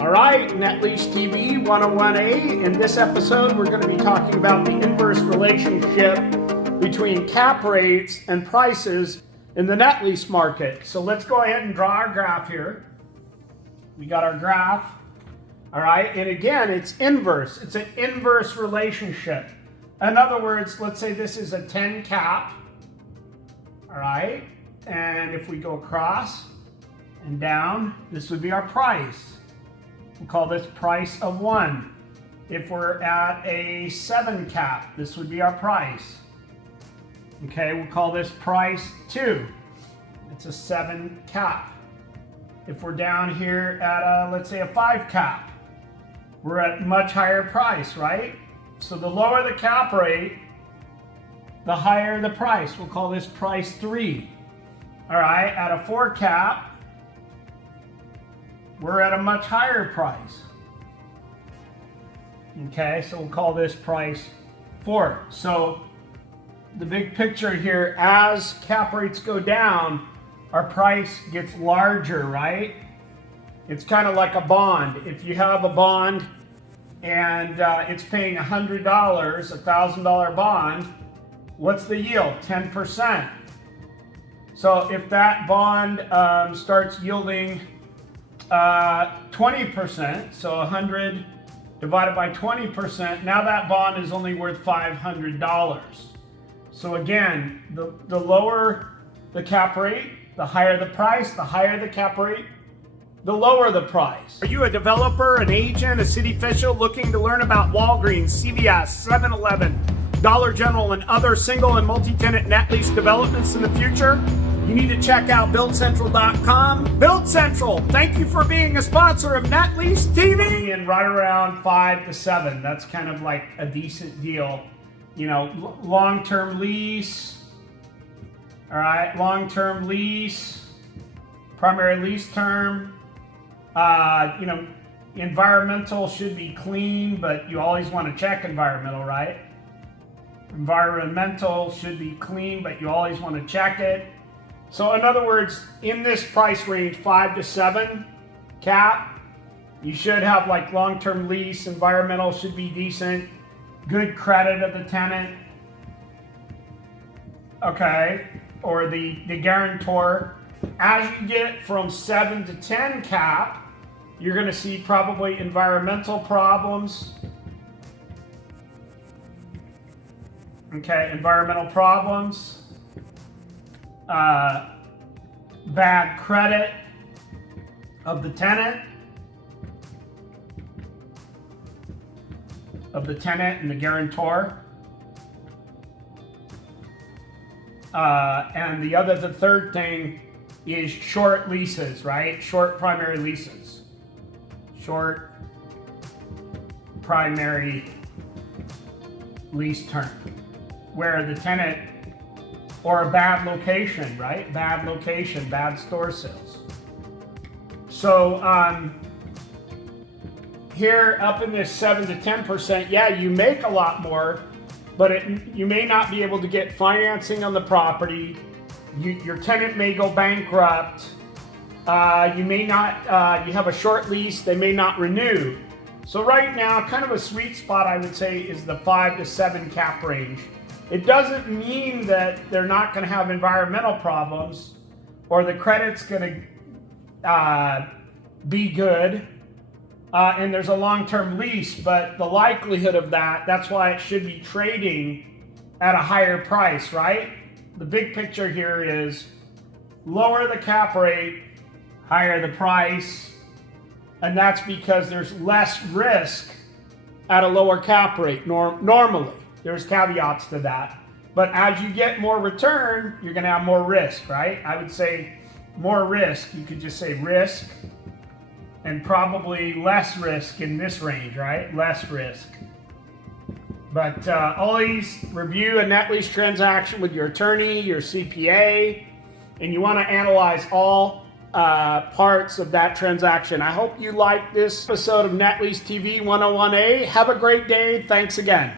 All right, Net Lease TV 101A. In this episode, we're going to be talking about the inverse relationship between cap rates and prices in the net lease market. So let's go ahead and draw our graph here. We got our graph. All right, and again, it's inverse. It's an inverse relationship. In other words, let's say this is a 10 cap. All right, and if we go across and down, this would be our price. We'll call this price of 1. If we're at a 7 cap, this would be our price. Okay, we'll call this price 2. It's a 7 cap. If we're down here at let's say a 5 cap, we're at much higher price, right? So the lower the cap rate, the higher the price. We'll call this price 3. All right, at a 4 cap, we're at a much higher price. Okay, so we'll call this price 4. So the big picture here, as cap rates go down, our price gets larger, right? It's kind of like a bond. If you have a bond and it's paying $100, $1,000 bond, what's the yield? 10%. So if that bond starts yielding 20%, so 100 divided by 20%, now that bond is only worth $500. So again, the lower the cap rate, the higher the price, the higher the cap rate, the lower the price. Are you a developer, an agent, a city official looking to learn about Walgreens, CVS, 7-Eleven, Dollar General, and other single and multi-tenant net lease developments in the future? You need to check out BuildCentral.com. Build Central, thank you for being a sponsor of Net Lease TV. And right around 5 to 7, that's kind of like a decent deal. You know, long-term lease. All right, long-term lease, primary lease term. You know, environmental should be clean, but you always want to check environmental, right? Environmental should be clean, but you always want to check it. So in other words, in this price range, 5 to 7 cap, you should have like long-term lease, environmental should be decent, good credit of the tenant, okay, or the guarantor. As you get from 7 to 10 cap, you're going to see probably environmental problems. Okay, environmental problems. Bad credit of the tenant, and the guarantor. And the third thing is short leases, right? Short primary leases. Short primary lease term, where the tenant, or a bad location, right? Bad location, bad store sales. So here up in this 7 to 10%, yeah, you make a lot more, but you may not be able to get financing on the property. Your tenant may go bankrupt. You may not, you have a short lease, they may not renew. So right now, kind of a sweet spot, I would say, is the 5 to 7 cap range. It doesn't mean that they're not going to have environmental problems or the credit's going to be good and there's a long-term lease, but the likelihood of that's why it should be trading at a higher price, right? The big picture here is lower the cap rate, higher the price, and that's because there's less risk at a lower cap rate normally. There's caveats to that. But as you get more return, you're going to have more risk, right? I would say more risk. You could just say risk and probably less risk in this range, right? Less risk. But always review a net lease transaction with your attorney, your CPA, and you want to analyze all parts of that transaction. I hope you liked this episode of Net Lease TV 101A. Have a great day. Thanks again.